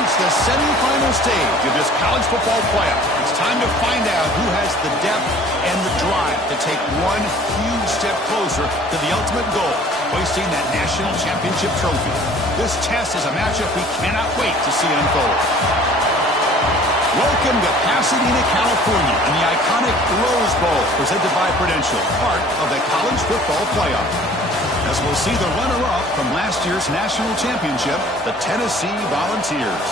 reached the semifinal stage of this college football playoff. It's time to find out who has the depth and the drive to take one huge step closer to the ultimate goal, hoisting that national championship trophy. This test is a matchup we cannot wait to see unfold. Welcome to Pasadena, California, and the iconic Rose Bowl, presented by Prudential, part of the college football playoff. As we'll see the runner-up from last year's national championship, the Tennessee Volunteers,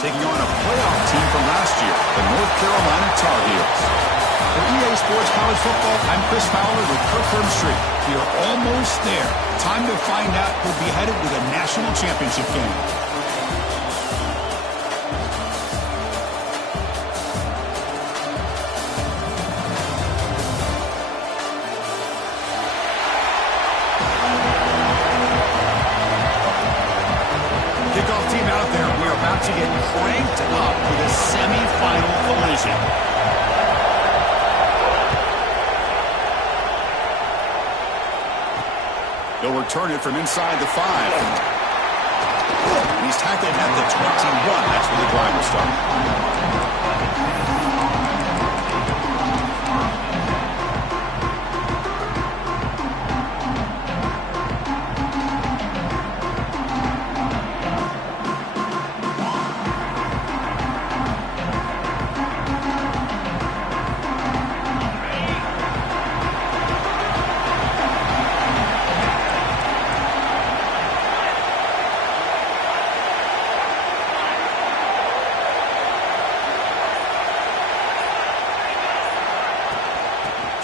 taking on a playoff team from last year, the North Carolina Tar Heels. For EA Sports College Football, I'm Chris Fowler with Kirkland Street. We are almost there. Time to find out who'll be headed to the national championship game. To get cranked up for the semifinal collision. They'll return it from inside the 5. And he's tackled at the 21. That's where the drive will start.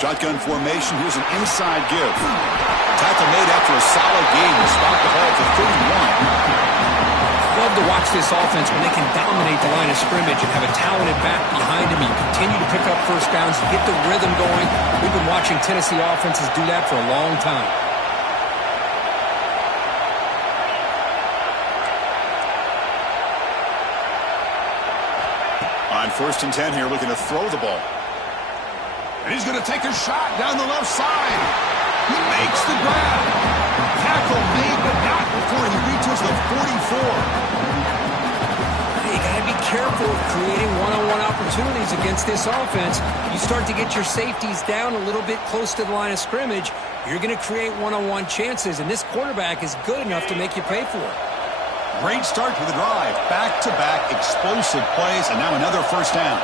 Shotgun formation. Here's an inside give. Tackle made after a solid game to stop the ball to 31. Love to watch this offense when they can dominate the line of scrimmage and have a talented back behind them. You continue to pick up first downs, get the rhythm going. We've been watching Tennessee offenses do that for a long time. On 1st and 10 here, looking to throw the ball. And he's going to take a shot down the left side. He makes the grab. Tackle made, but not before he reaches the 44. You got to be careful of creating one-on-one opportunities against this offense. You start to get your safeties down a little bit close to the line of scrimmage, you're going to create one-on-one chances, and this quarterback is good enough to make you pay for it. Great start to the drive. Back-to-back explosive plays, and now another first down.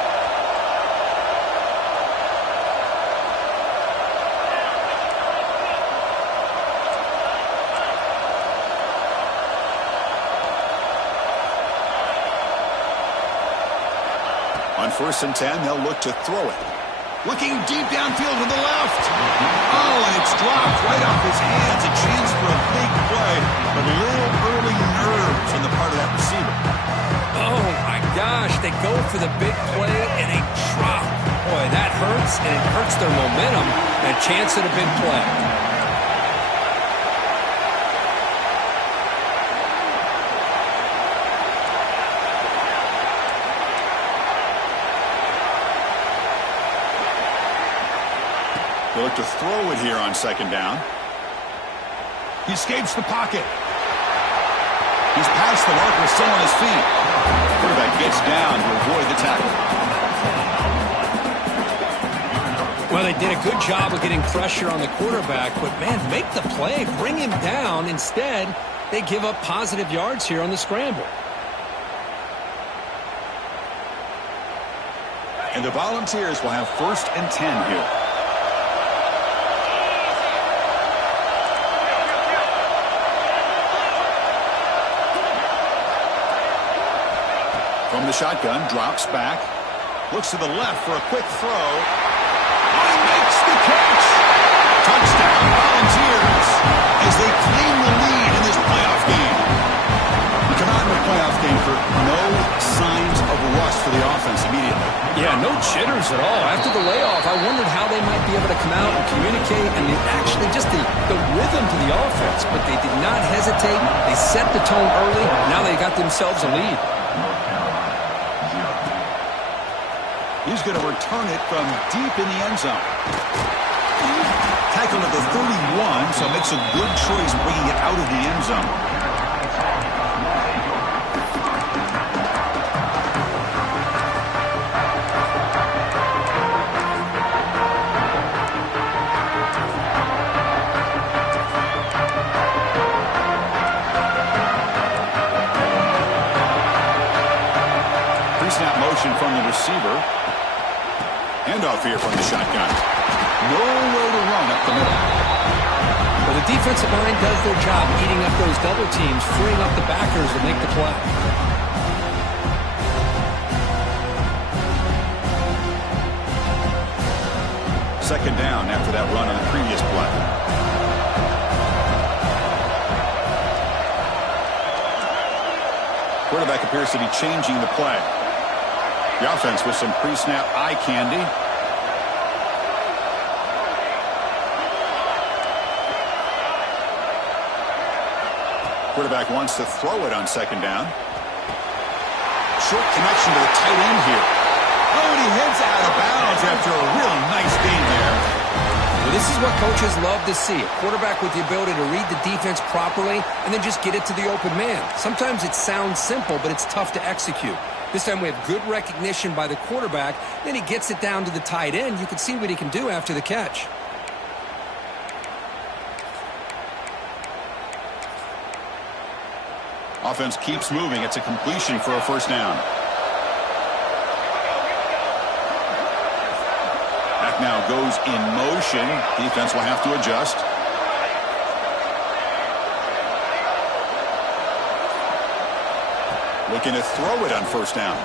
On 1st and 10, they'll look to throw it. Looking deep downfield to the left. Oh, and it's dropped right off his hands. A chance for a big play, but a little early nerves on the part of that receiver. Oh, my gosh. They go for the big play, and they drop. Boy, that hurts, and it hurts their momentum. And a chance at a big play. They look to throw it here on 2nd down. He escapes the pocket. He's past the marker, still on his feet. The quarterback gets down to avoid the tackle. Well, they did a good job of getting pressure on the quarterback, but, man, make the play. Bring him down. Instead, they give up positive yards here on the scramble. And the Volunteers will have 1st and 10 here. From the shotgun, drops back, looks to the left for a quick throw. Oh, he makes the catch! Touchdown, Volunteers, as they claim the lead in this playoff game. We come out in the playoff game for no signs of rust for the offense immediately. Yeah, no jitters at all. After the layoff, I wondered how they might be able to come out and communicate, and actually just the rhythm to the offense. But they did not hesitate. They set the tone early. Now they got themselves a lead. He's going to return it from deep in the end zone. Tackled at the 31, so makes a good choice bringing it out of the end zone. handoff here from the shotgun. Nowhere to run up the middle. Well, the defensive line does their job eating up those double teams, freeing up the backers to make the play. Second down after that run on the previous play. Quarterback appears to be changing the play. The offense with some pre-snap eye candy. Quarterback wants to throw it on second down. Short connection to the tight end here. Oh, and he heads out of bounds after a really nice game there. Well, this is what coaches love to see. A quarterback with the ability to read the defense properly and then just get it to the open man. Sometimes it sounds simple, but it's tough to execute. This time we have good recognition by the quarterback. Then he gets it down to the tight end. You can see what he can do after the catch. Offense keeps moving. It's a completion for a first down. Back now goes in motion. Defense will have to adjust. Looking to throw it on first down.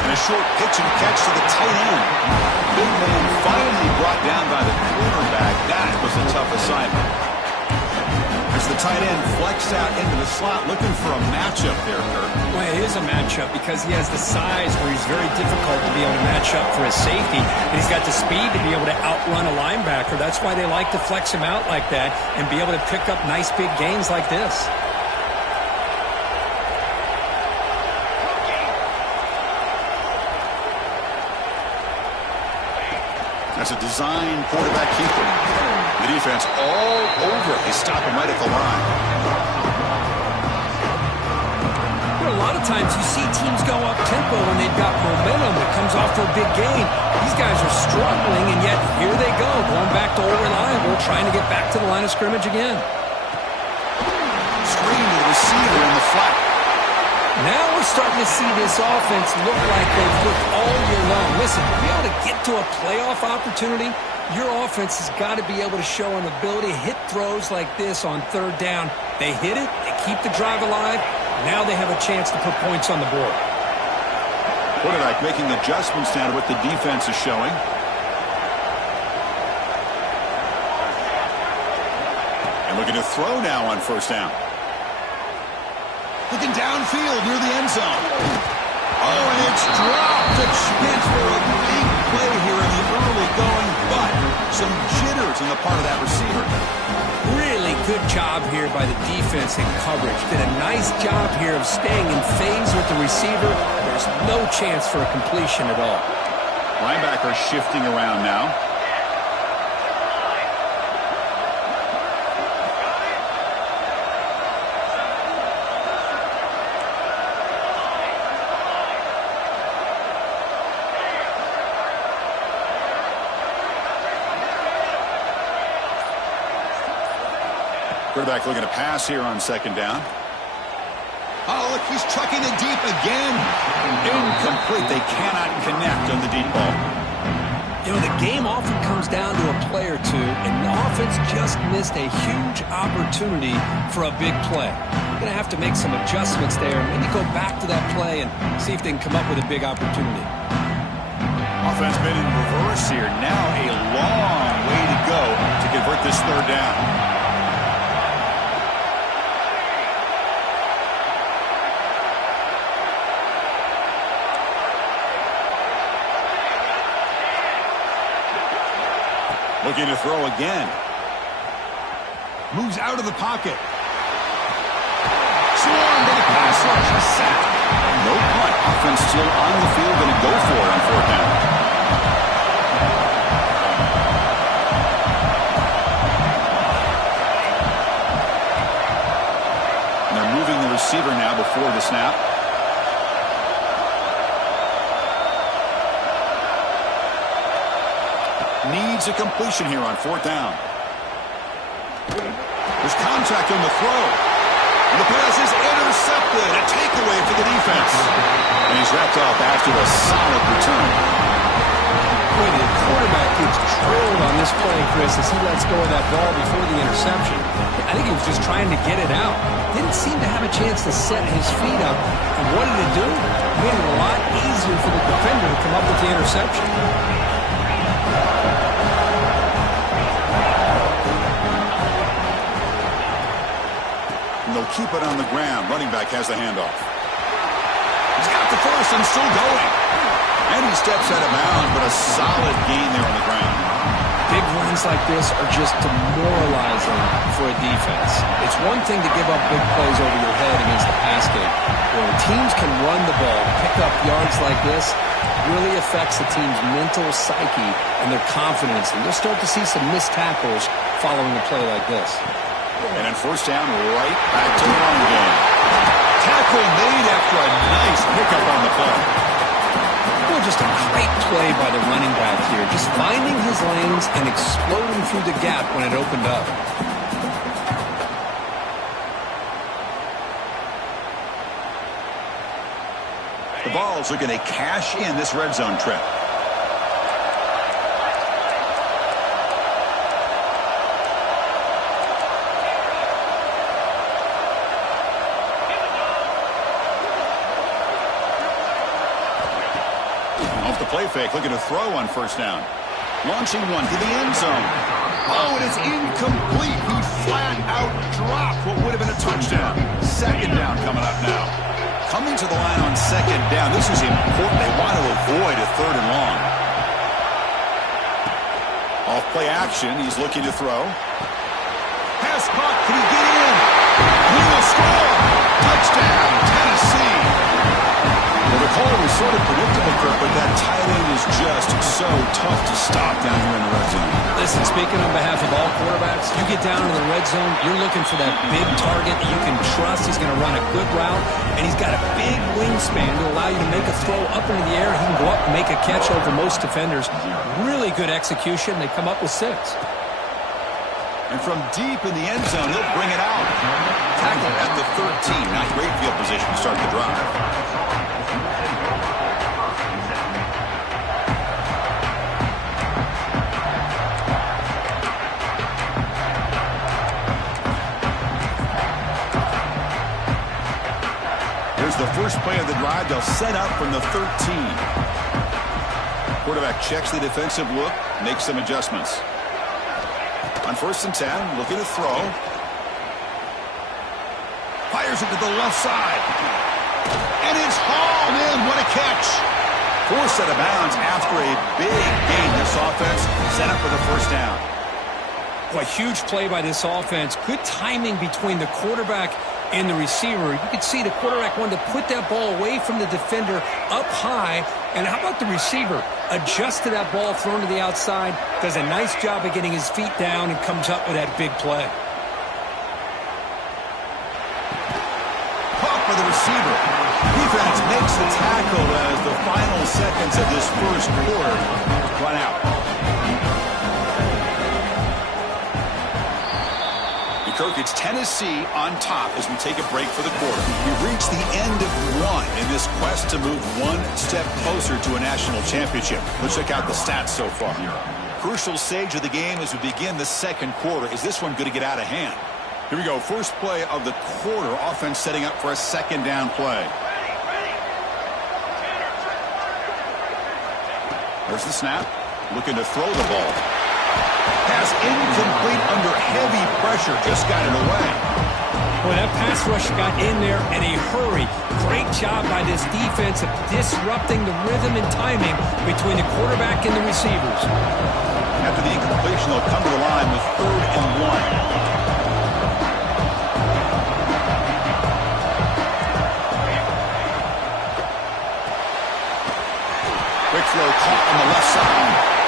And a short pitch and catch to the tight end. Big man finally brought down by the quarterback. That was a tough assignment. As the tight end flexed out into the slot, looking for a matchup there, Kurt. Well, it is a matchup because he has the size where he's very difficult to be able to match up for his safety. And he's got the speed to be able to outrun a linebacker. That's why they like to flex him out like that and be able to pick up nice big gains like this. That's a design quarterback keeper. The defense all over. They stop him right at the line. Well, a lot of times you see teams go up-tempo when they've got momentum that comes off for a big gain. These guys are struggling, and yet here they go, going back to old reliable, trying to get back to the line of scrimmage again. Screen to the receiver in the flat. Now we're starting to see this offense look like they've looked all year long. Listen, to be able to get to a playoff opportunity, your offense has got to be able to show an ability to hit throws like this on third down. They hit it, they keep the drive alive. Now they have a chance to put points on the board. Quarterback making adjustments now to what the defense is showing. And looking to throw now on first down. Looking downfield near the end zone. Oh, and it's dropped. A chance for a big play here in the early going, but some jitters on the part of that receiver. Really good job here by the defense in coverage. Did a nice job here of staying in phase with the receiver. There's no chance for a completion at all. Linebacker shifting around now. Quarterback looking to pass here on second down. Oh, look, he's trucking it deep again. Incomplete. They cannot connect on the deep ball. You know, the game often comes down to a play or two, and the offense just missed a huge opportunity for a big play. They're going to have to make some adjustments there, and maybe go back to that play and see if they can come up with a big opportunity. Offense been in reverse here. Now a long way to go to convert this third down. Looking to throw again. Moves out of the pocket. Swarmed to the pass rush. A sack. No punt. Offense still on the field. Going to go for it on fourth down. And they're moving the receiver now before the snap. Needs a completion here on fourth down. There's contact on the throw. The pass is intercepted. A takeaway for the defense. And he's wrapped up after a solid return. Boy, the quarterback gets drilled on this play, Chris, as he lets go of that ball before the interception. I think he was just trying to get it out. Didn't seem to have a chance to set his feet up. And what did it do? It made it a lot easier for the defender to come up with the interception. And they'll keep it on the ground. Running back has the handoff. He's got the first and still going. And he steps out of bounds, but a solid gain there on the ground. Big runs like this are just demoralizing for a defense. It's one thing to give up big plays over your head against the pass game. When teams can run the ball, pick up yards like this, really affects the team's mental psyche and their confidence. And you'll start to see some missed tackles following a play like this. And then first down, right back to the run game. Tackle made after a nice pickup on the play. Well, just a great play by the running back here. Just finding his lanes and exploding through the gap when it opened up. The Vols are going to cash in this red zone trip. Play fake, looking to throw on first down. Launching one to the end zone. Oh, it is incomplete. He flat out dropped what would have been a touchdown. Second down coming up now. Coming to the line on second down. This is important. They want to avoid a third and long. Off play action. He's looking to throw. Pass caught. Can he get in? He will score. Touchdown, Tennessee. Well, the call was sort of predictable, Kirk, but that tight end is just so tough to stop down here in the red zone. Listen, speaking on behalf of all quarterbacks, you get down in the red zone, you're looking for that big target that you can trust. He's going to run a good route, and he's got a big wingspan to allow you to make a throw up into the air. He can go up and make a catch over most defenders. Really good execution. They come up with 6. And from deep in the end zone, he'll bring it out. Tackle at the 13. Not great field position to start the drive. Here's the first play of the drive. They'll set up from the 13. Quarterback checks the defensive look, makes some adjustments. On first and 10, looking to throw. Fires it to the left side. And it's hauled in. What a catch. Forced out of bounds after a big gain. This offense set up for the first down. Well, a huge play by this offense. Good timing between the quarterback and the receiver. You could see the quarterback wanted to put that ball away from the defender up high. And how about the receiver? Adjusts to that ball thrown to the outside, does a nice job of getting his feet down, and comes up with that big play. Caught by the receiver. Defense makes the tackle as the final seconds of this first quarter run out. Kirk, it's Tennessee on top as we take a break for the quarter. We've reached the end of one in this quest to move one step closer to a national championship. Let's check out the stats so far. Crucial stage of the game as we begin the second quarter. Is this one going to get out of hand? Here we go. First play of the quarter. Offense setting up for a second down play. There's the snap. Looking to throw the ball. Pass incomplete under heavy pressure. Just got it away. Boy, that pass rush got in there in a hurry. Great job by this defense of disrupting the rhythm and timing between the quarterback and the receivers. After the incompletion, they'll come to the line with 3rd and 1. Quick throw caught on the left side.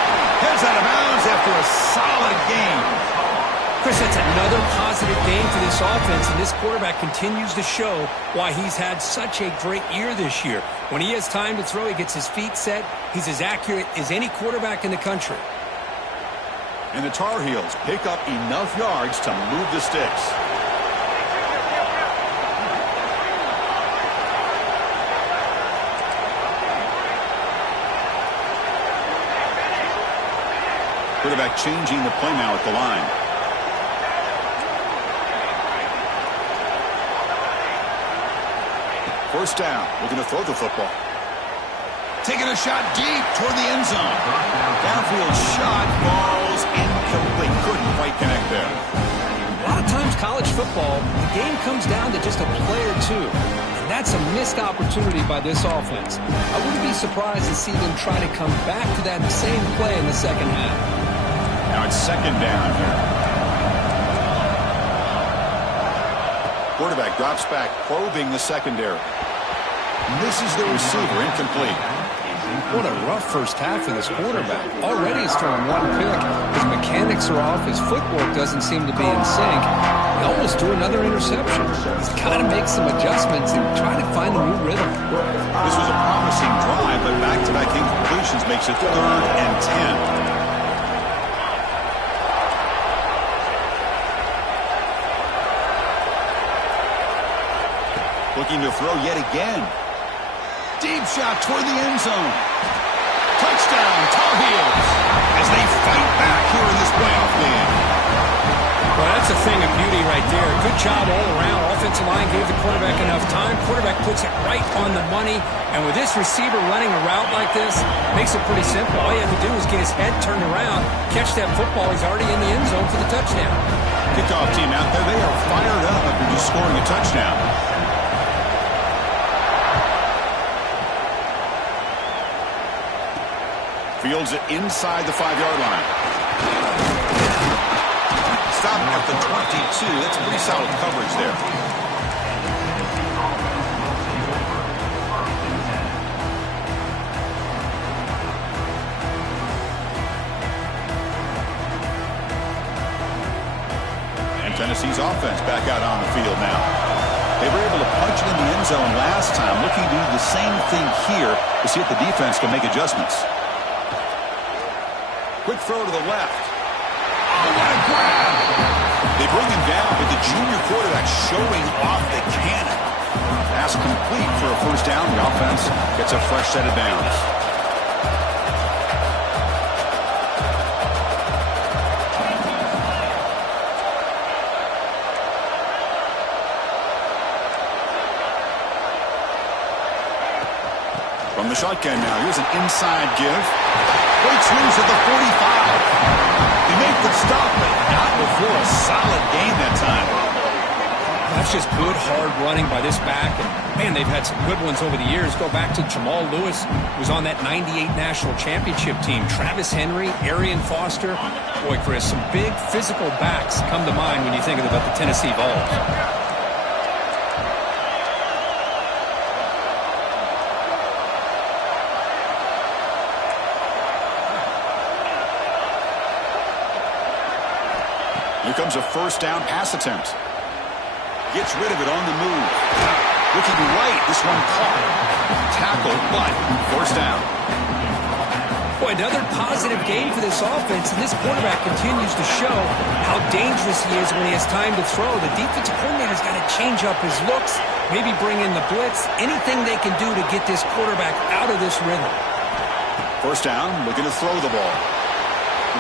Heads out of bounds after a solid game. Chris, that's another positive game for this offense, and this quarterback continues to show why he's had such a great year this year. When he has time to throw, he gets his feet set. He's as accurate as any quarterback in the country. And the Tar Heels pick up enough yards to move the sticks. Quarterback changing the play now at the line. First down. Looking to throw the football. Taking a shot deep toward the end zone. Downfield shot falls incomplete. Couldn't quite connect there. A lot of times college football, the game comes down to just a play or two. And that's a missed opportunity by this offense. I wouldn't be surprised to see them try to come back to that same play in the second half. Now it's second down here. Quarterback drops back, probing the secondary. Misses the receiver, incomplete. What a rough first half for this quarterback. Already he's thrown one pick. His mechanics are off. His footwork doesn't seem to be in sync. He almost threw another interception. He's got to make some adjustments and try to find a new rhythm. This was a promising drive, but back-to-back incompletions makes it 3rd and 10. Looking to throw yet again. Deep shot toward the end zone. Touchdown, Tar Heels, as they fight back here in this playoff game. Well, that's a thing of beauty right there. Good job all around. Offensive line gave the quarterback enough time. Quarterback puts it right on the money. And with this receiver running a route like this, makes it pretty simple. All you have to do is get his head turned around, catch that football. He's already in the end zone for the touchdown. Kickoff team out there, they are fired up after just scoring a touchdown. Fields it inside the 5-yard line. Stop at the 22. That's pretty solid coverage there. And Tennessee's offense back out on the field now. They were able to punch it in the end zone last time. Looking to do the same thing here to see if the defense can make adjustments. Quick throw to the left. Oh, what a grab! They bring him down, but the junior quarterback showing off the cannon. Pass complete for a first down. The offense gets a fresh set of downs. From the shotgun now, here's an inside give. Breaks loose at the 45. They make the stop, but not before a solid gain that time. That's just good, hard running by this back. And, man, they've had some good ones over the years. Go back to Jamal Lewis, who was on that 98 national championship team. Travis Henry, Arian Foster. Boy, Chris, some big physical backs come to mind when you think about the Tennessee Vols. Here comes a first down pass attempt. Gets rid of it on the move. Looking right, this one caught. Tackle, but first down. Boy, another positive game for this offense, and this quarterback continues to show how dangerous he is when he has time to throw. The defensive coordinator's got to change up his looks, maybe bring in the blitz, anything they can do to get this quarterback out of this rhythm. First down, looking to throw the ball.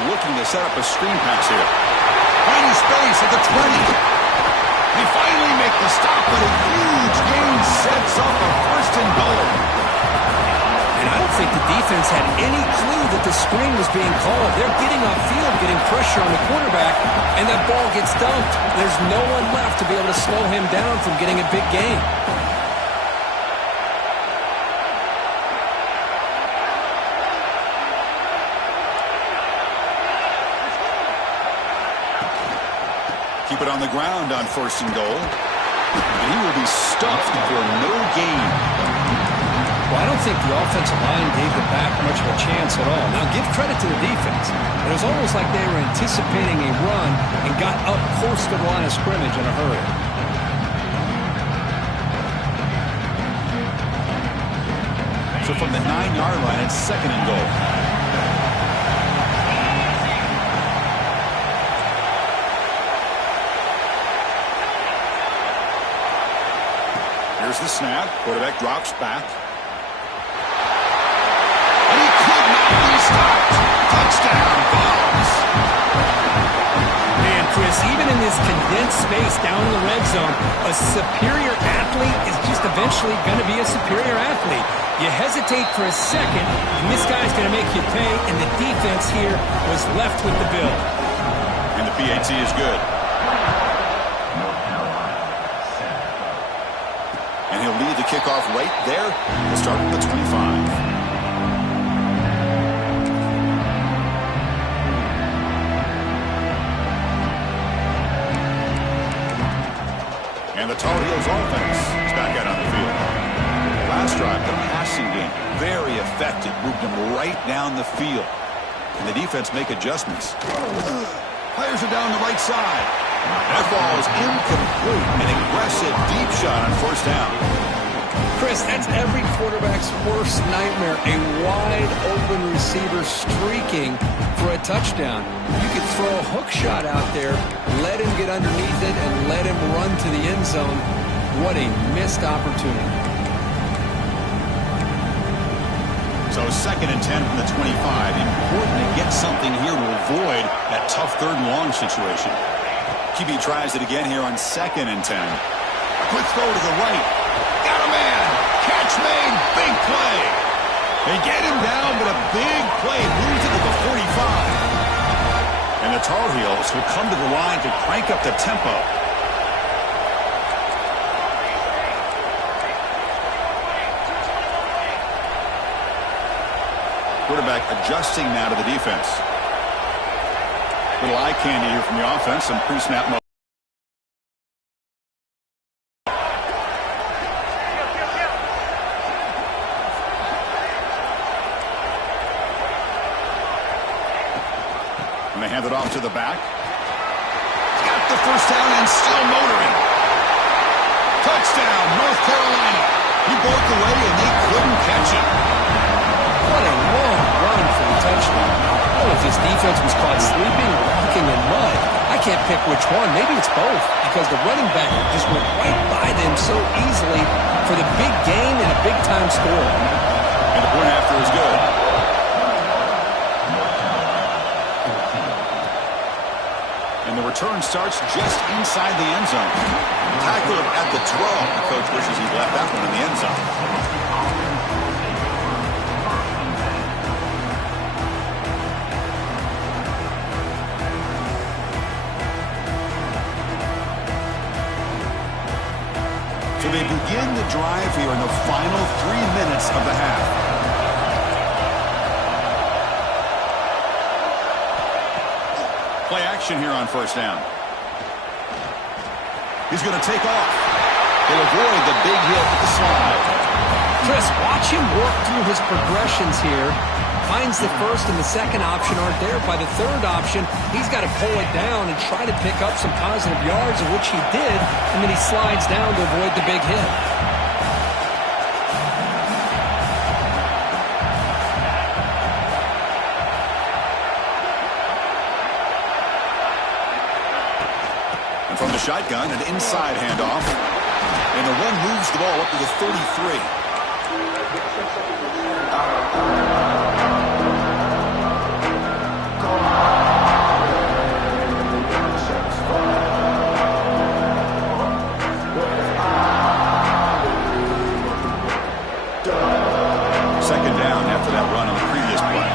Looking to set up a screen pass here. Finding space at the 20. They finally make the stop, but a huge gain sets up a first and goal. And I don't think the defense had any clue that the screen was being called. They're getting upfield, getting pressure on the quarterback, and that ball gets dumped. There's no one left to be able to slow him down from getting a big gain. Keep it on the ground on first and goal. And he will be stuffed for no gain. Well, I don't think the offensive line gave the back much of a chance at all. Now, give credit to the defense. It was almost like they were anticipating a run and got up close to the line of scrimmage in a hurry. So from the 9-yard line, it's second and goal. Here's the snap. Quarterback drops back. And he could not be stopped. Touchdown, Vols. dense space down in the red zone. A superior athlete is just eventually going to be a superior athlete. You hesitate for a second, and this guy's going to make you pay, and the defense here was left with the bill. And the PAT is good. And he'll lead the kickoff right there. We'll start with the 25. And the Tar Heels offense is back out on the field. Last drive, the passing game, very effective. Moved them right down the field. And the defense make adjustments. Players are down the right side. That ball is incomplete. An aggressive deep shot on first down. Chris, that's every quarterback's worst nightmare. A wide-open receiver streaking for a touchdown. You could throw a hook shot out there, let him get underneath it, and let him run to the end zone. What a missed opportunity. So 2nd and 10 from the 25. Important to get something here to avoid that tough 3rd and long situation. QB tries it again here on 2nd and 10. A quick throw to the right. Got a man. Catch made. Big play. They get him down, but a big play moves it to the 45. And the Tar Heels will come to the line to crank up the tempo. Quarterback adjusting now to the defense. Little eye candy here from the offense. Some pre-snap mode. And they hand it off to the back. Got the first down and still motoring. Touchdown, North Carolina. He broke away and they couldn't catch him. What a long run for the touchdown. I don't know if this defense was caught sleeping or walking in mud. I can't pick which one. Maybe it's both, because the running back just went right by them so easily for the big gain and a big-time score. And the point after is good. And the return starts just inside the end zone. Tackle at the 12. The coach wishes he left that one in the end zone. So they begin the drive here in the final 3 minutes of the half. Play action here on first down. He's going to take off. He'll avoid the big hit with the slide. Chris, watch him work through his progressions here. Finds the first and the second option aren't there. By the third option, he's got to pull it down and try to pick up some positive yards, of which he did, and then he slides down to avoid the big hit. And from the shotgun, an inside handoff. And the run moves the ball up to the 33. Second down after that run on the previous play.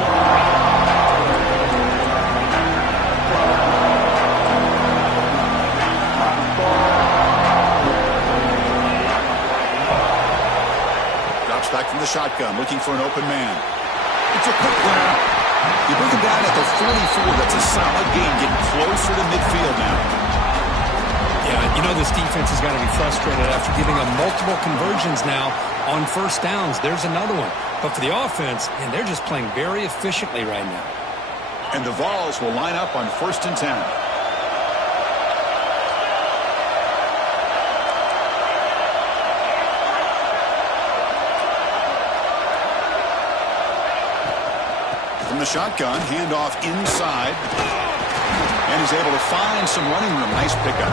Drops back from the shotgun, looking for an open man. It's a quick grab. You bring him down at the 44. That's a solid gain, getting closer to midfield now. Yeah, you know this defense has got to be frustrated after giving up multiple conversions now on first downs. There's another one. But for the offense, man, they're just playing very efficiently right now. And the Vols will line up on 1st and 10. From the shotgun, handoff inside. And he's able to find some running room. Nice pickup.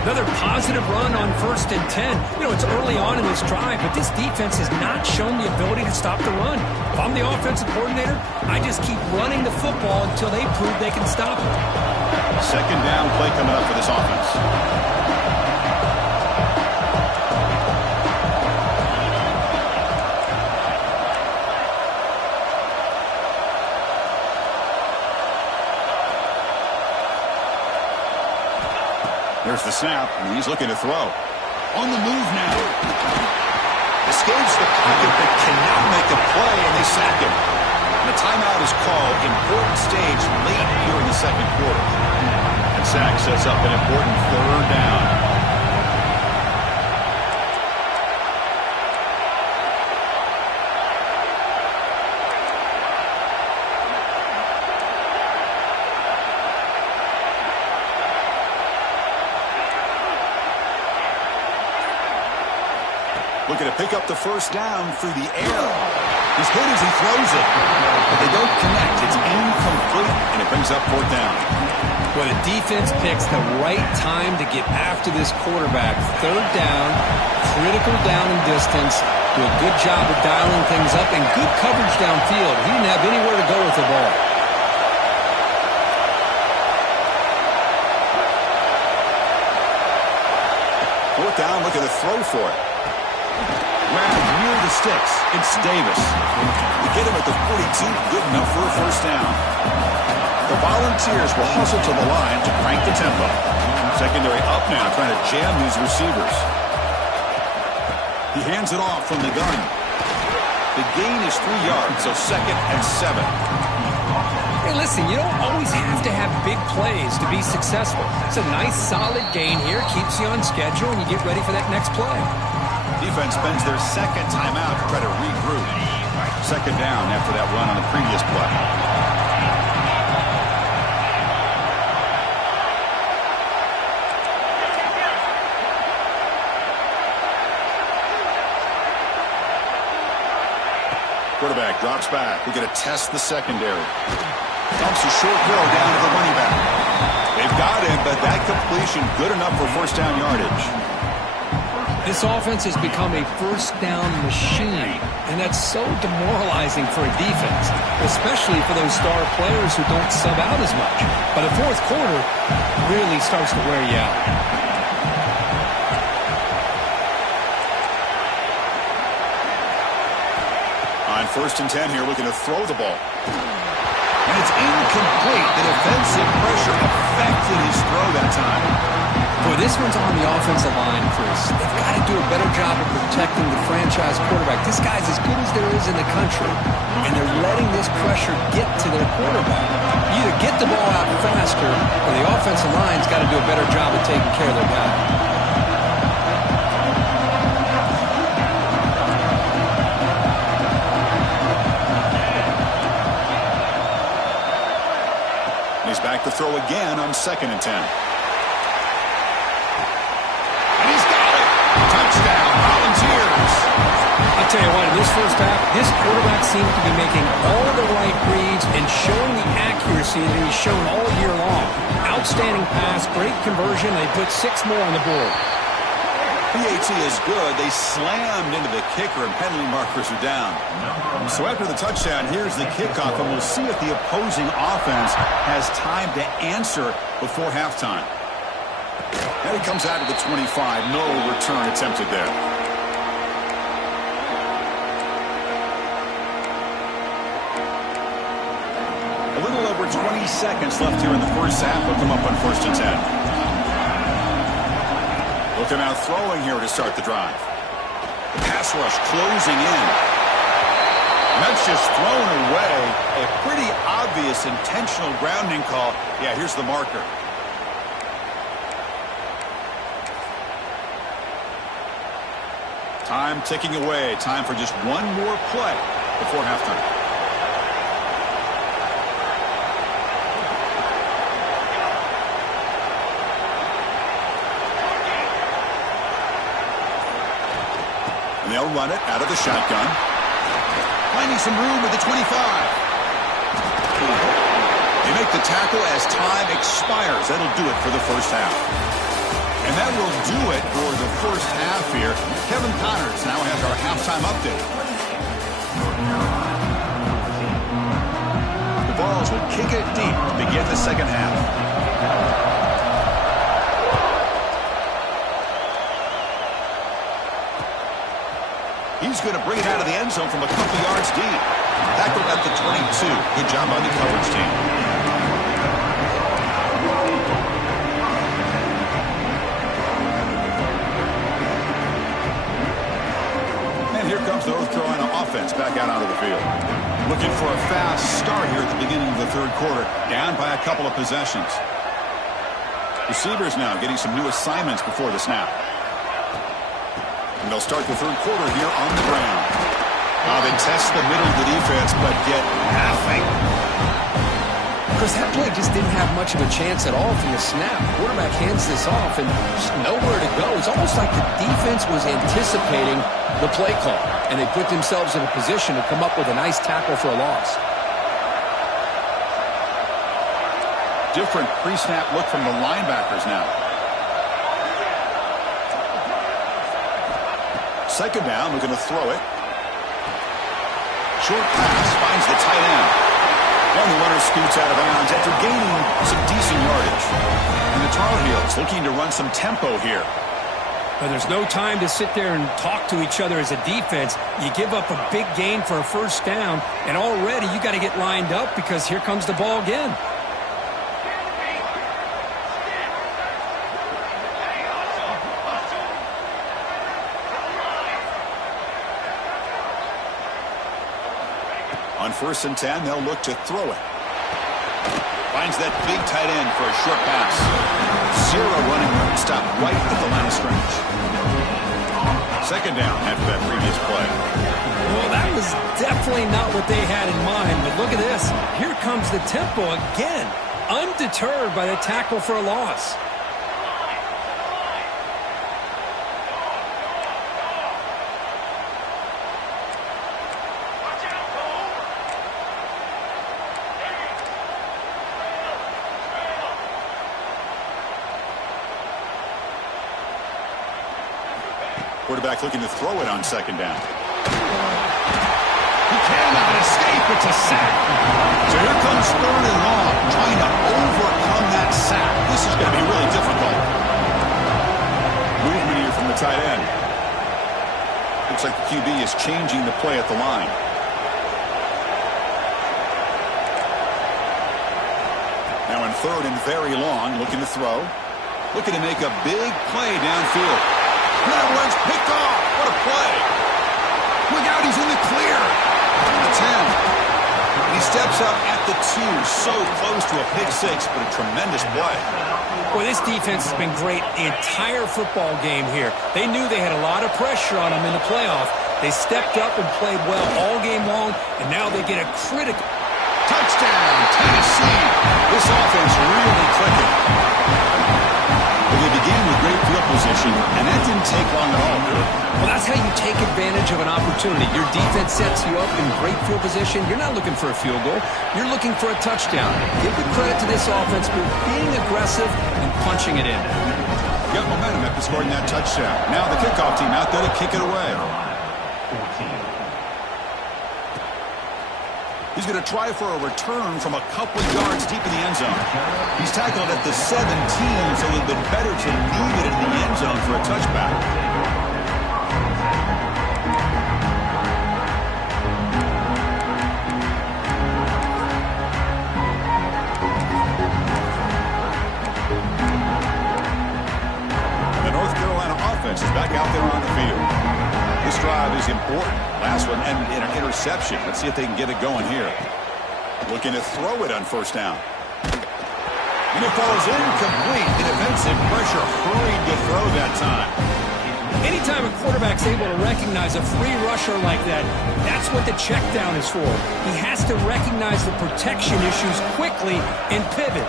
Another positive run on 1st and 10. You know, it's early on in this drive, but this defense has not shown the ability to stop the run. If I'm the offensive coordinator, I just keep running the football until they prove they can stop it. Second down play coming up for this offense. There's the snap, and he's looking to throw. On the move now. Escapes the pocket, but cannot make a play, and they sack him. And the timeout is called. Important stage late here in the second quarter. And sack sets up an important third down. Looking to pick up the first down through the air. He's hit as he throws it. But they don't connect. It's incomplete, and it brings up fourth down. When a defense picks the right time to get after this quarterback, third down, critical down and distance, do a good job of dialing things up, and good coverage downfield. He didn't have anywhere to go with the ball. Fourth down, look at the throw for it. Grabbed near the sticks. It's Davis. We get him at the 42. Good enough for a first down. The Volunteers will hustle to the line to crank the tempo. Secondary up now, trying to jam these receivers. He hands it off from the gun. The gain is 3 yards, so 2nd and 7. Hey, listen, you don't always have to have big plays to be successful. It's a nice, solid gain here. Keeps you on schedule, and you get ready for that next play. Defense spends their second timeout to try to regroup. Second down after that run on the previous play. Quarterback drops back. We're going to test the secondary. Dumps a short throw down to the running back. They've got him, but that completion good enough for first down yardage. This offense has become a first down machine, and that's so demoralizing for a defense, especially for those star players who don't sub out as much. By the fourth quarter, really starts to wear you out. On 1st and 10 here, looking to throw the ball. And it's incomplete. The defensive pressure affected his throw that time. Boy, this one's on the offensive line, Chris. They've got to do a better job of protecting the franchise quarterback. This guy's as good as there is in the country, and they're letting this pressure get to their quarterback. You either get the ball out faster, or the offensive line's got to do a better job of taking care of their guy. He's back to throw again on 2nd and 10. Touchdown, Volunteers. I'll tell you what, in this first half, this quarterback seems to be making all the right reads and showing the accuracy that he's shown all year long. Outstanding pass, great conversion. They put 6 more on the board. PAT is good. They slammed into the kicker, and penalty markers are down. So after the touchdown, here's the kickoff, and we'll see if the opposing offense has time to answer before halftime. And he comes out of the 25. No return attempted there. A little over 20 seconds left here in the first half. Will come up on 1st and 10. Looking out throwing here to start the drive. The pass rush closing in. And that's just thrown away. A pretty obvious intentional grounding call. Yeah, here's the marker. Time ticking away. Time for just one more play before halftime. And they'll run it out of the shotgun. Finding some room with the 25. They make the tackle as time expires. That'll do it for the first half. And that will do it for the first half here. Kevin Connors now has our halftime update. The Vols will kick it deep to begin the second half. He's going to bring it out of the end zone from a couple yards deep. Tackled at the 22. Good job by the coverage team. And here comes the North Carolina offense back out onto the field. Looking for a fast start here at the beginning of the third quarter. Down by a couple of possessions. Receivers now getting some new assignments before the snap. And they'll start the third quarter here on the ground. They test the middle of the defense, but get nothing. Because that play just didn't have much of a chance at all from the snap. Quarterback hands this off, and just nowhere to go. It's almost like the defense was anticipating the play call, and they put themselves in a position to come up with a nice tackle for a loss. Different pre-snap look from the linebackers now. Second down, we're going to throw it. Short pass finds the tight end. And the runner scoots out of bounds after gaining some decent yardage. And the Tar Heels looking to run some tempo here. But there's no time to sit there and talk to each other as a defense. You give up a big gain for a first down, and already you got to get lined up because here comes the ball again. On 1st and 10, they'll look to throw it. Finds that big tight end for a short pass. Zero running room. Stopped right at the line of scrimmage. Second down after that previous play. Well, that was definitely not what they had in mind, but look at this. Here comes the tempo again. Undeterred by the tackle for a loss. Quarterback looking to throw it on second down. He cannot escape. It's a sack. So here comes third and long, trying to overcome that sack. This is going to be really difficult. Movement here from the tight end. Looks like the QB is changing the play at the line. Now in third and very long, looking to throw. Looking to make a big play downfield. That one's picked off. What a play. Look out, he's in the clear. The 10. And he steps up at the 2. So close to a pick six, but a tremendous play. Boy, this defense has been great the entire football game here. They knew they had a lot of pressure on them in the playoff. They stepped up and played well all game long, and now they get a critical touchdown, Tennessee. This offense really clicking. They began with great field position, and that didn't take long at all, did it? Well, that's how you take advantage of an opportunity. Your defense sets you up in great field position. You're not looking for a field goal. You're looking for a touchdown. Give the credit to this offense for being aggressive and punching it in. Got momentum after scoring that touchdown. Now the kickoff team out there to kick it away. He's going to try for a return from a couple yards deep in the end zone. He's tackled at the 17, so a little bit better to leave it in the end zone for a touchback. The North Carolina offense is back out there on the field. This drive is important. Last one ended in an interception. Let's see if they can get it going here. Looking to throw it on first down. And it falls incomplete. The defensive pressure hurried to throw that time. Anytime a quarterback's able to recognize a free rusher like that, that's what the check down is for. He has to recognize the protection issues quickly and pivot.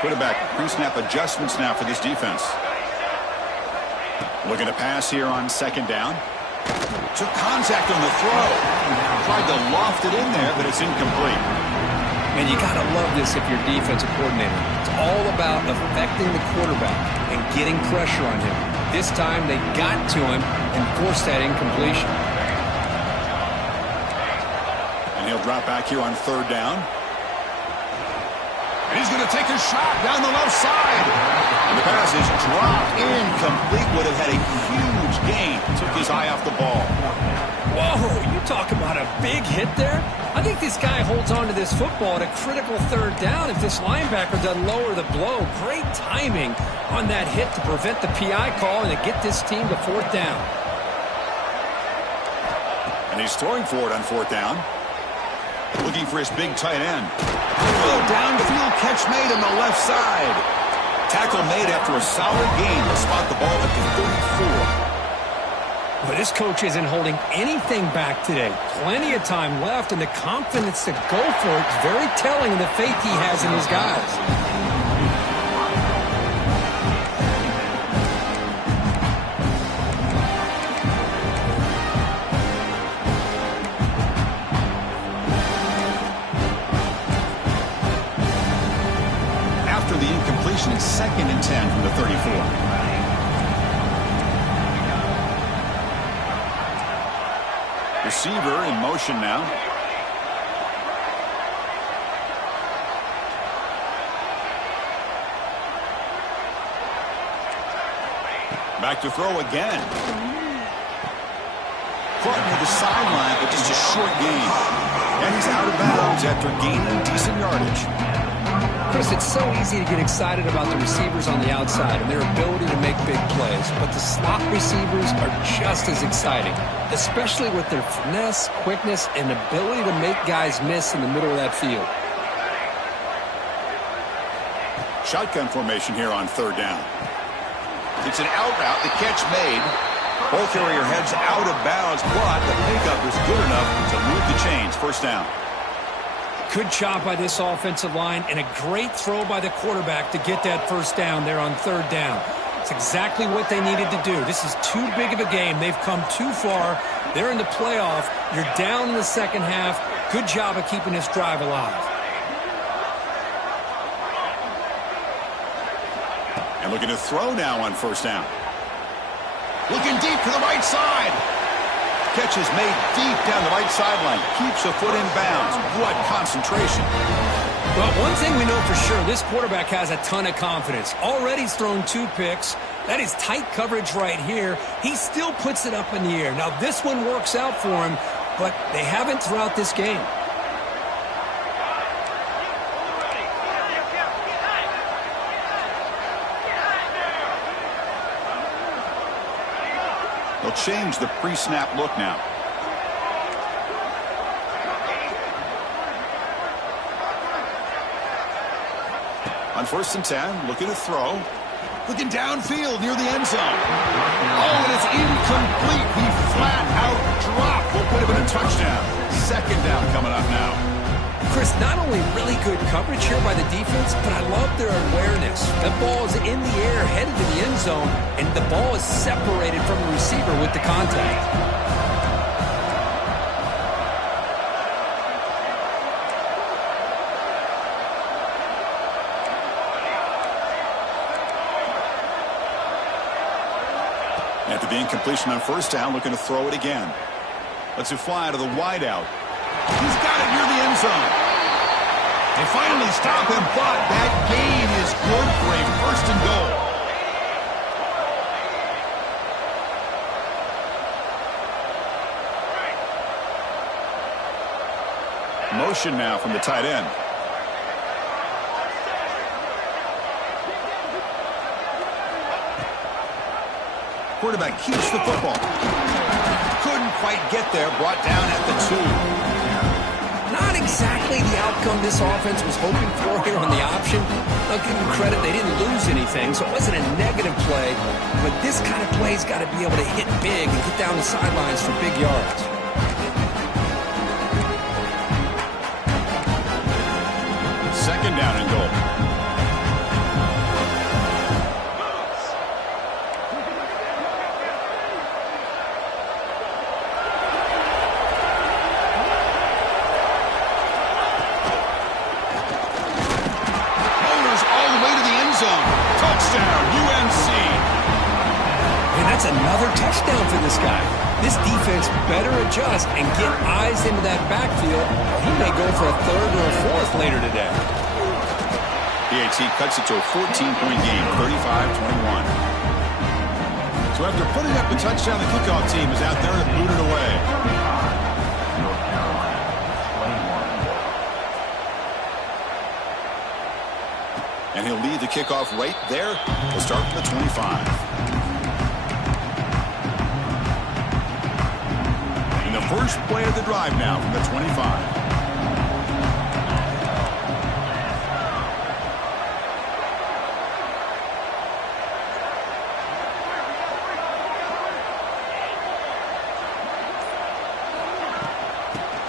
Quarterback pre-snap adjustments now for this defense. Looking to pass here on second down. Took contact on the throw. Tried to loft it in there, but it's incomplete. And you got to love this if you're defensive coordinator. It's all about affecting the quarterback and getting pressure on him. This time they got to him and forced that incompletion. And he'll They'll drop back here on third down. And he's going to take a shot down the left side. And the pass is dropped incomplete. Would have had a huge gain. Took his eye off the ball. Whoa, you talk about a big hit there. I think this guy holds on to this football at a critical third down if this linebacker doesn't lower the blow. Great timing on that hit to prevent the PI call and to get this team to fourth down. And he's throwing for it on fourth down. Looking for his big tight end. Oh, downfield catch made on the left side. Tackle made after a solid gain to spot the ball at the 34. But this coach isn't holding anything back today. Plenty of time left, and the confidence to go for it is very telling of the faith he has in his guys. After the incompletion, it's 2nd and 10 from the 34. Receiver in motion now. Back to throw again. Caught near the sideline, but just a short gain. And he's out of bounds after gaining decent yardage. Chris, it's so easy to get excited about the receivers on the outside and their ability to make big plays, but the slot receivers are just as exciting, especially with their finesse, quickness, and ability to make guys miss in the middle of that field. Shotgun formation here on third down. It's an out route, the catch made. Ball carrier heads out of bounds, but the pickup is good enough to move the chains. First down. Good job by this offensive line and a great throw by the quarterback to get that first down there on third down. It's exactly what they needed to do. This is too big of a game. They've come too far. They're in the playoff. You're down in the second half. Good job of keeping this drive alive. And looking to throw now on first down. Looking deep to the right side. Catch is made deep down the right sideline. Keeps a foot in bounds. What concentration. Well, one thing we know for sure, this quarterback has a ton of confidence. Already he's thrown 2 picks. That is tight coverage right here. He still puts it up in the air. Now, this one works out for him, but they haven't throughout this game. They'll change the pre-snap look now. On 1st and 10, looking to throw. Looking downfield near the end zone. Oh, and it's incomplete. He flat out dropped. Will put him in a touchdown. 2nd down coming up now. Chris, not only really good coverage here by the defense, but I love their awareness. The ball is in the air, headed to the end zone, and the ball is separated from the receiver with the contact. After the incompletion on first down, looking to throw it again. Lets it fly to the wideout. He's got it near the end zone. They finally stop him, but that gain is good for a 1st and goal. Motion now from the tight end. Quarterback keeps the football. Couldn't quite get there. Brought down at the 2. Not exactly the outcome this offense was hoping for here on the option. I'll give them credit. They didn't lose anything, so it wasn't a negative play. But this kind of play's got to be able to hit big and get down the sidelines for big yards. 2nd down and goal. Touchdown, UNC. And that's another touchdown for this guy. This defense better adjust and get eyes into that backfield, or he may go for a third or a fourth later today. PAT cuts it to a 14-point game, 35-21. So after putting up the touchdown, the kickoff team is out there to boot it away. And he'll lead the kickoff right there. He'll start from the 25. And the first play of the drive now from the 25.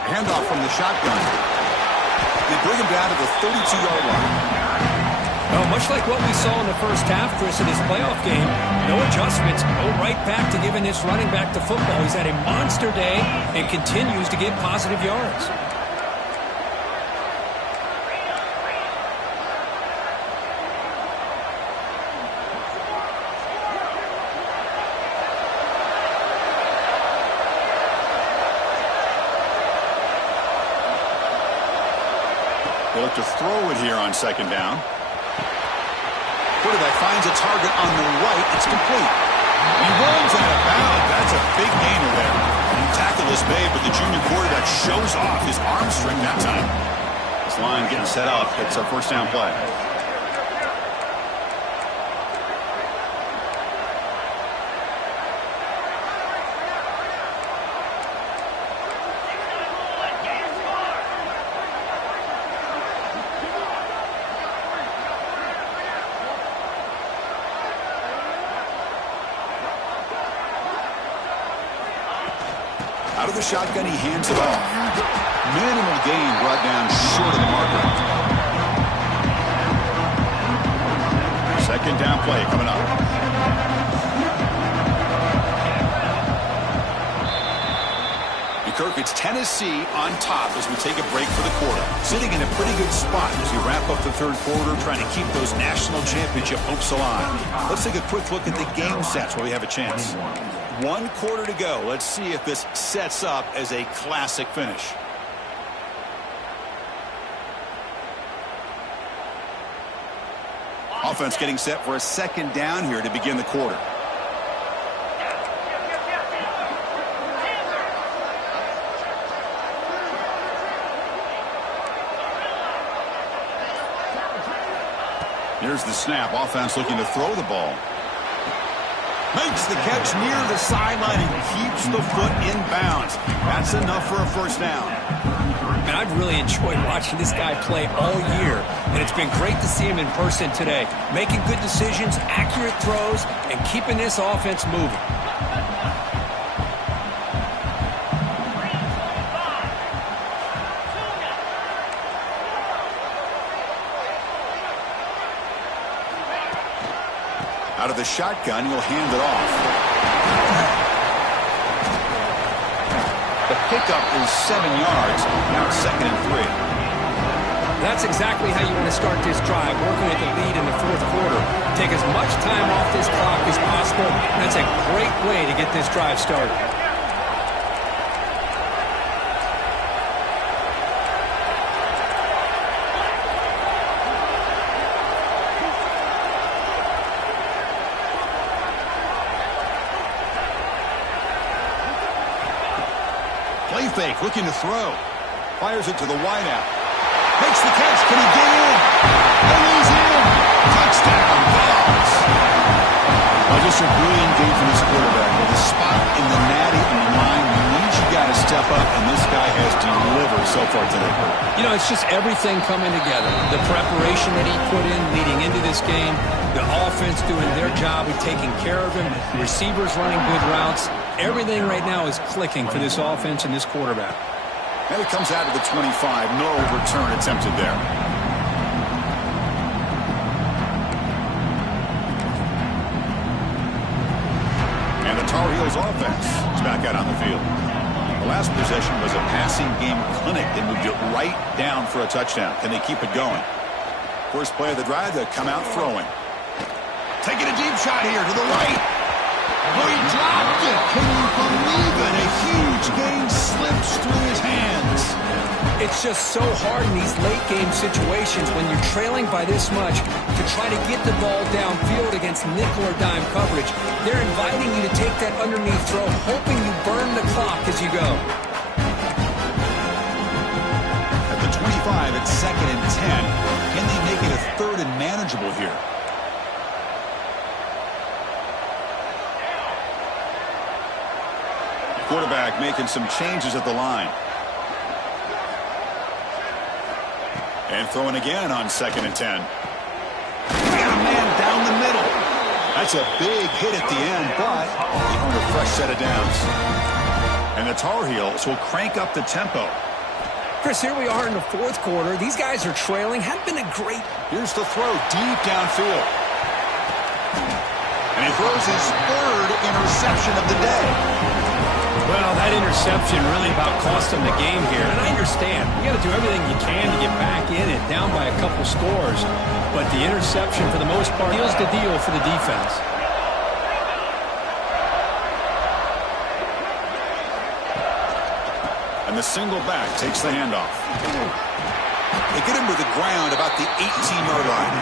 Handoff from the shotgun. They bring him down to the 32-yard line. Well, much like what we saw in the first half, Chris, in his playoff game, no adjustments, go right back to giving this running back to football. He's had a monster day and continues to get positive yards. They look to throw it here on second down. Quarterback finds a target on the right. It's complete. He runs out of bounds. That's a big gainer there. He tackled this made, but the junior quarterback shows off his arm strength that time. This line getting set up. It's a first down play. Out of the shotgun, he hands it off. Minimal gain brought down short of the marker. Second down play coming up. And Kirk, it's Tennessee on top as we take a break for the quarter. Sitting in a pretty good spot as we wrap up the third quarter, trying to keep those national championship hopes alive. Let's take a quick look at the game sets where we have a chance. 1 quarter to go. Let's see if this sets up as a classic finish. Offense getting set for a second down here to begin the quarter. Here's the snap. Offense looking to throw the ball. Makes the catch near the sideline and keeps the foot in bounds. That's enough for a first down. And I've really enjoyed watching this guy play all year, and it's been great to see him in person today, making good decisions, accurate throws, and keeping this offense moving. Out of the shotgun, he'll hand it off. The pickup is 7 yards. Now it's 2nd and 3. That's exactly how you want to start this drive, working at the lead in the fourth quarter. Take as much time off this clock as possible. That's a great way to get this drive started. Play fake, looking to throw. Fires it to the wideout. Makes the catch. Can he get in? And he's in. Touchdown, Dogs. Well, just a brilliant game from this quarterback. With a spot in the natty on the line, you need you got to step up, and this guy has delivered so far today. You know, it's just everything coming together. The preparation that he put in leading into this game, the offense doing their job of taking care of him, receivers running good routes. Everything right now is clicking for this offense and this quarterback. And it comes out to the 25. No return attempted there. And the Tar Heels offense is back out on the field. The last possession was a passing game clinic. They moved it right down for a touchdown. Can they keep it going? First play of the drive, they come out throwing. Taking a deep shot here to the right. Oh, he dropped it. Can you believe it? It's just so hard in these late-game situations when you're trailing by this much to try to get the ball downfield against nickel or dime coverage. They're inviting you to take that underneath throw, hoping you burn the clock as you go. At the 25, it's 2nd and 10. Can they make it a 3rd and manageable here? Quarterback making some changes at the line. And throwing again on 2nd and 10. Got a man down the middle. That's a big hit at the end, but they earn a fresh set of downs. And the Tar Heels will crank up the tempo. Chris, here we are in the 4th quarter. These guys are trailing. Hadn't been a great... Here's the throw deep downfield. And he throws his 3rd interception of the day. Well, that interception really about cost them the game here. And I understand. You got to do everything you can to get back in it, down by a couple scores. But the interception, for the most part, seals the deal for the defense. And the single back takes the handoff. They get him to the ground about the 18-yard line.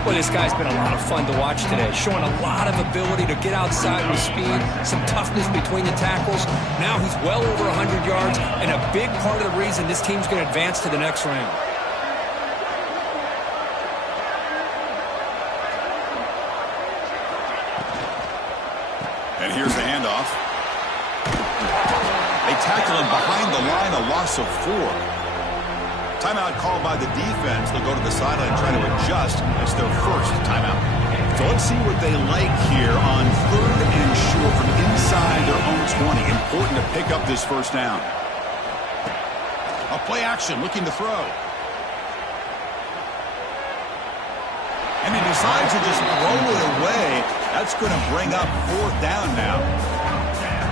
Well, this guy's been a lot of fun to watch today, showing a lot of ability to get outside with speed, some toughness between the tackles. Now he's well over 100 yards, and a big part of the reason this team's going to advance to the next round. And here's the handoff. They tackle him behind the line, a loss of 4. Timeout called by the defense. They'll go to the sideline and try to adjust. That's their first timeout. So let's see what they like here on 3rd and short from inside their own 20. Important to pick up this first down. A play action, looking to throw. And he decides to just throw it away. That's going to bring up 4th down now.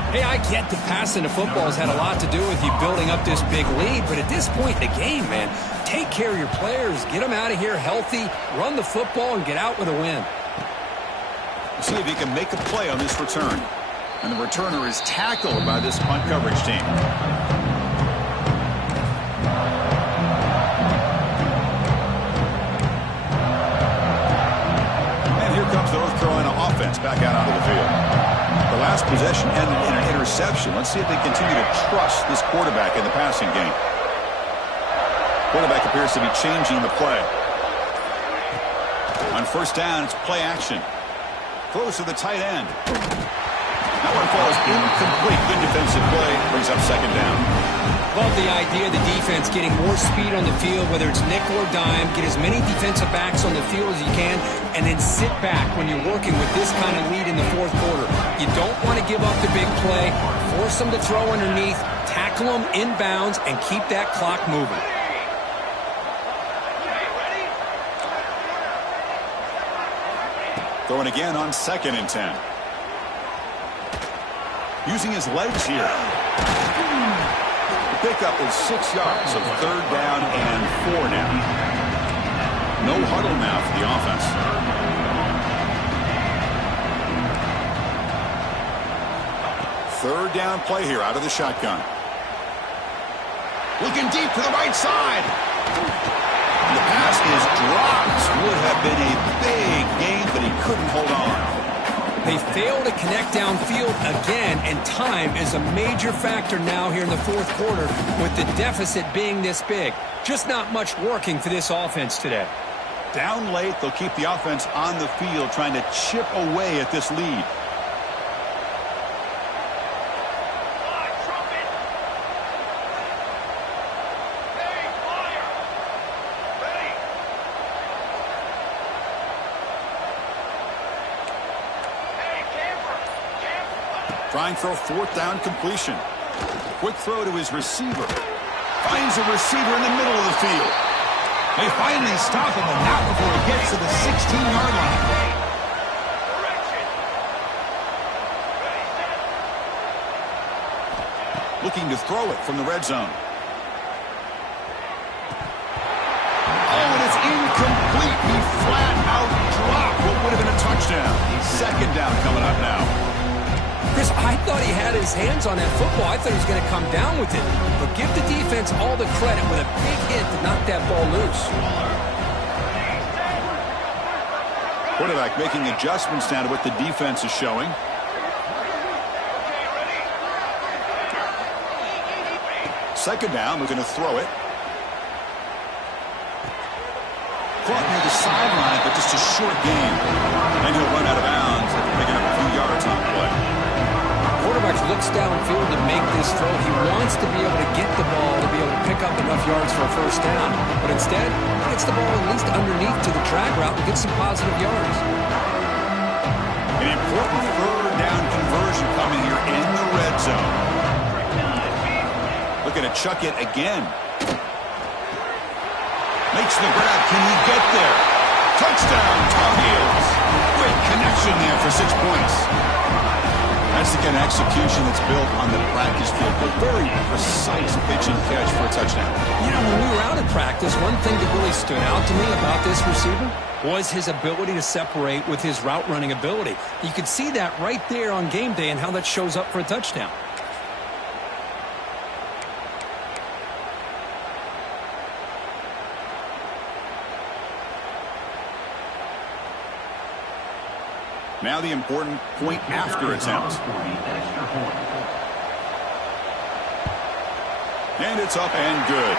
Hey, I get that passing the football has had a lot to do with you building up this big lead, but at this point in the game, man, take care of your players, get them out of here healthy, run the football, and get out with a win. See if he can make a play on this return. And the returner is tackled by this punt coverage team. And here comes the North Carolina offense back out onto the field. The last possession ended in an interception. Let's see if they continue to trust this quarterback in the passing game. Quarterback appears to be changing the play. On 1st down, it's play action. Throws to the tight end. That one falls incomplete. Good defensive play. Brings up 2nd down. Love the idea of the defense getting more speed on the field, whether it's nickel or dime. Get as many defensive backs on the field as you can, and then sit back when you're working with this kind of lead in the 4th quarter. You don't want to give up the big play. Force them to throw underneath, tackle them inbounds, and keep that clock moving. Throwing again on 2nd and 10. Using his legs here. The pickup is 6 yards, so 3rd down and 4 now. No huddle now for the offense. Third down play here out of the shotgun. Looking deep to the right side. And the pass is dropped. Would have been a big gain, but he couldn't hold on. They fail to connect downfield again, and time is a major factor now here in the 4th quarter with the deficit being this big. Just not much working for this offense today. Down late, they'll keep the offense on the field trying to chip away at this lead. Trying for a 4th down completion. Quick throw to his receiver. Finds a receiver in the middle of the field. They finally stop him, and not before he gets to the 16-yard line. Looking to throw it from the red zone. Oh, and it's incomplete. He flat out dropped what would have been a touchdown. 2nd down coming up now. Chris, I thought he had his hands on that football. I thought he was going to come down with it. But give the defense all the credit with a big hit to knock that ball loose. Quarterback making adjustments now to what the defense is showing. Second down, we're going to throw it. Caught near the sideline, but just a short gain. And he'll run out of bounds after picking up a few yards on the play. Quarterback looks downfield to make this throw. He wants to be able to get the ball to be able to pick up enough yards for a first down. But instead, he gets the ball at least underneath to the drag route and gets some positive yards. An important third down conversion coming here in the red zone. Looking to chuck it again. Makes the grab. Can he get there? Touchdown, Tar Heels. Great connection there for 6 points. That's the kind of execution that's built on the practice field. A very precise pitch and catch for a touchdown. You know, when we were out at practice, one thing that really stood out to me about this receiver was his ability to separate with his route running ability. You could see that right there on game day and how that shows up for a touchdown. Now the important point after attempt. And it's up and good.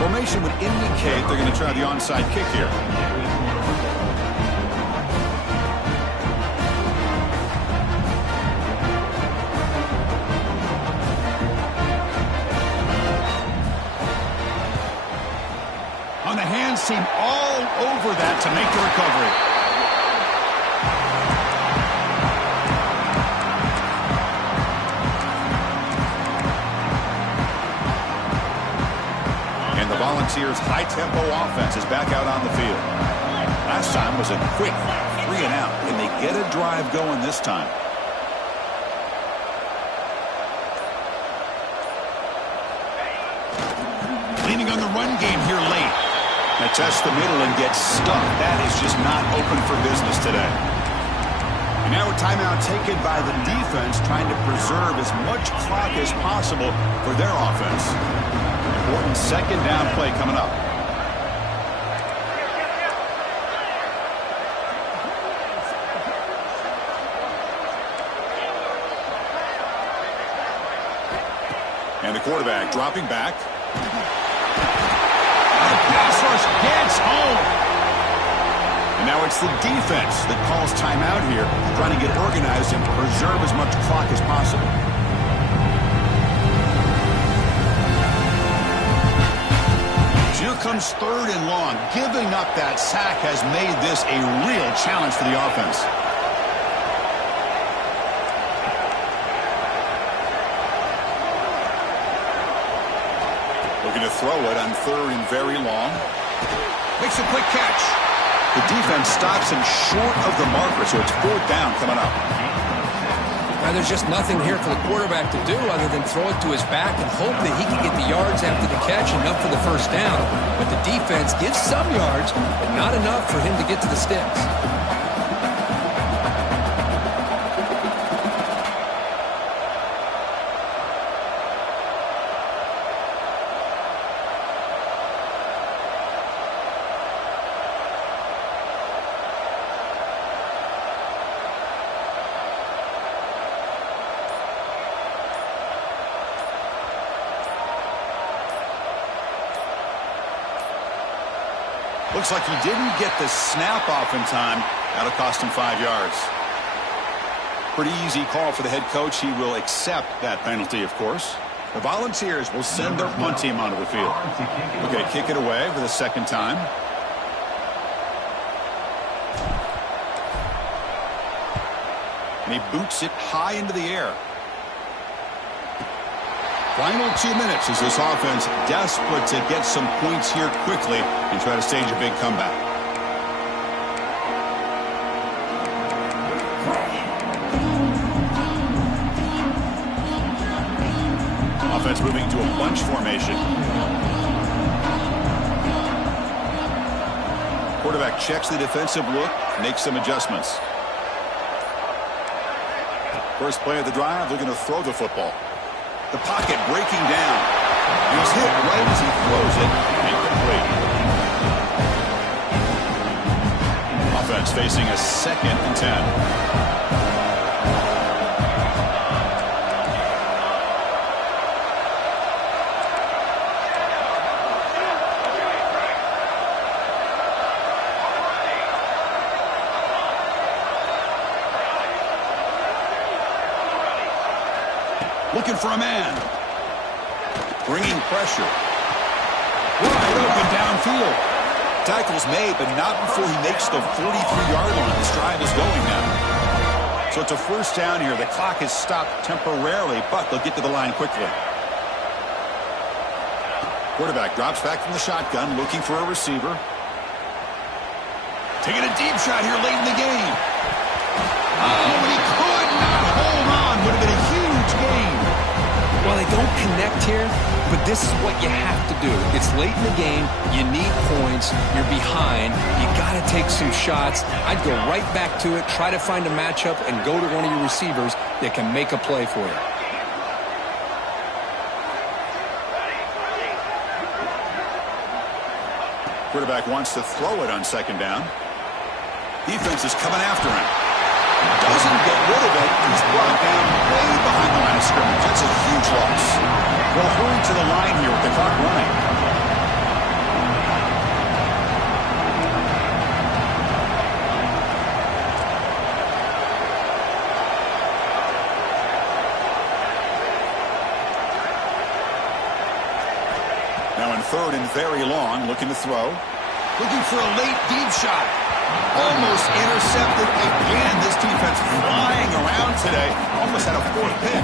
Formation would indicate they're going to try the onside kick here. On the hands team all over that to make the recovery. And the Volunteers' high-tempo offense is back out on the field. Last time was a quick 3 and out. Can they get a drive going this time? Leaning on the run game here late. Now test the middle and get stuck. That is just not open for business today. And now a timeout taken by the defense, trying to preserve as much clock as possible for their offense. Important second down play coming up. And the quarterback dropping back. Pass rush gets home. And now it's the defense that calls timeout here, trying to get organized and preserve as much clock as possible. Here comes third and long. Giving up that sack has made this a real challenge for the offense. Looking to throw it on third and very long. Makes a quick catch. The defense stops him short of the marker, so it's fourth down coming up. Now, there's just nothing here for the quarterback to do other than throw it to his back and hope that he can get the yards after the catch, enough for the first down. But the defense gives some yards, but not enough for him to get to the sticks. Looks like he didn't get the snap off in time. That'll cost him 5 yards. Pretty easy call for the head coach. He will accept that penalty, of course. The Volunteers will send their punt team onto the field. Okay, kick it away for the second time. And he boots it high into the air. Final 2 minutes as this offense desperate to get some points here quickly and try to stage a big comeback. Offense moving to a bunch formation. Quarterback checks the defensive look, makes some adjustments. First play of the drive, they're going to throw the football. The pocket breaking down. He's hit right as he throws it. Incomplete. Offense facing a 2nd and 10. Looking for a man. Bringing pressure. Wide open downfield. Tackle's made, but not before he makes the 43-yard line. This drive is going now. So it's a first down here. The clock is stopped temporarily, but they'll get to the line quickly. Quarterback drops back from the shotgun, looking for a receiver. Taking a deep shot here late in the game. Oh, and he could not hold on. Would have been a huge gain. Well, they don't connect here, but this is what you have to do. It's late in the game. You need points. You're behind. You got to take some shots. I'd go right back to it, try to find a matchup, and go to one of your receivers that can make a play for you. Quarterback wants to throw it on 2nd down. Defense is coming after him. Doesn't get rid of it. He's brought down way behind the line of scrimmage. That's a huge loss. Well, hurry to the line here with the clock running. Now in 3rd and very long, looking to throw. Looking for a late deep shot. Almost intercepted again. This defense flying around today. Almost had a 4th pick.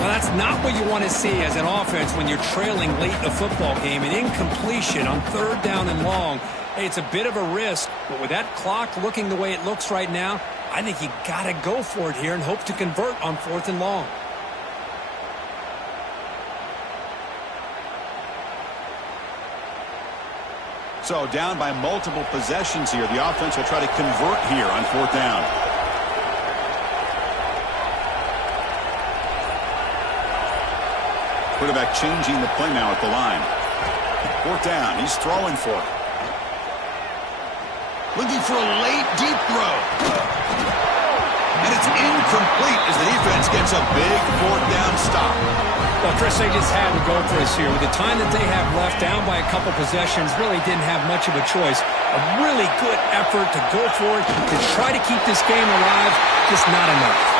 Well, that's not what you want to see as an offense when you're trailing late in a football game. An incompletion on 3rd down and long. Hey, it's a bit of a risk, but with that clock looking the way it looks right now, I think you got to go for it here and hope to convert on 4th and long. So down by multiple possessions here. The offense will try to convert here on 4th down. Quarterback changing the play now at the line. 4th down. He's throwing for it. Looking for a late deep throw. And it's incomplete as the defense gets a big 4th down stop. Well, Chris, they just had to go for this here. With the time that they have left, down by a couple possessions, really didn't have much of a choice. A really good effort to go for it, to try to keep this game alive, just not enough.